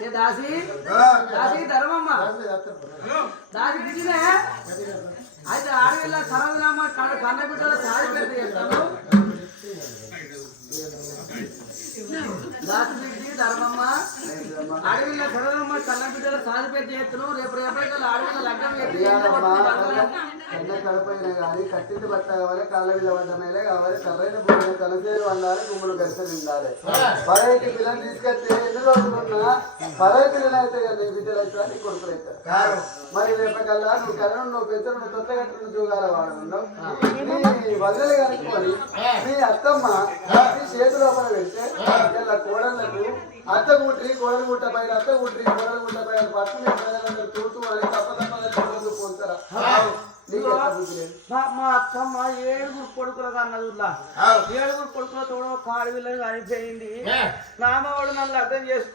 దాసి దాసి ధర్మమ్మ దాసి బిడ్డనే అయితే ఆడవిల్ల సరవనామా కన్న బిడ్డల సాయి పెడితే చెప్తాను దాసి బిడ్డి ధర్మమ్మ అడవిల్ల సరవనమ్మ కన్న బిడ్డల సాయి పెడితే చెప్తాను రేపు రేపటికల్లా అడవిల్ల లగ్గం కన్న కడపైన కానీ కట్టింది బట్ట కావాలి కాళ్ళ మీద వంటమైనా కావాలి సరైన భూమి తలసేరు వండాలి గుమ్మలు గరిసెలు ఉండాలి పదైకి పిల్లలు తీసుకొస్తే ఎన్ని రోజులున్నా 10 పిల్లలు అయితే కదా నీ బిడ్డలు అవుతా నీ కొడుకులు అవుతారు మరి రేపకల్లా నువ్వు కలను నువ్వు పెద్దలు నువ్వు తొట్ల కట్టిన జూగాల వాడున్నావు నీ వదిలి కనుక్కొని నీ అత్తమ్మ నీ చేతి లోపల పెడితే ఇలా కోడళ్ళకు అత్త కూట్రి కోడలు గుట్ట పైన అత్త కూట్రి కోడలు గుట్ట పైన పట్టు మీద ప్రజలందరూ చూస్తూ అని తప్ప పొందుతారా మా అత్తమ్మ 7 కొడుకులు అన్నది 7 కొడుకులతో కాడు విల్లలు అనిపోయింది నామవాడు నన్ను అర్థం చేసుకు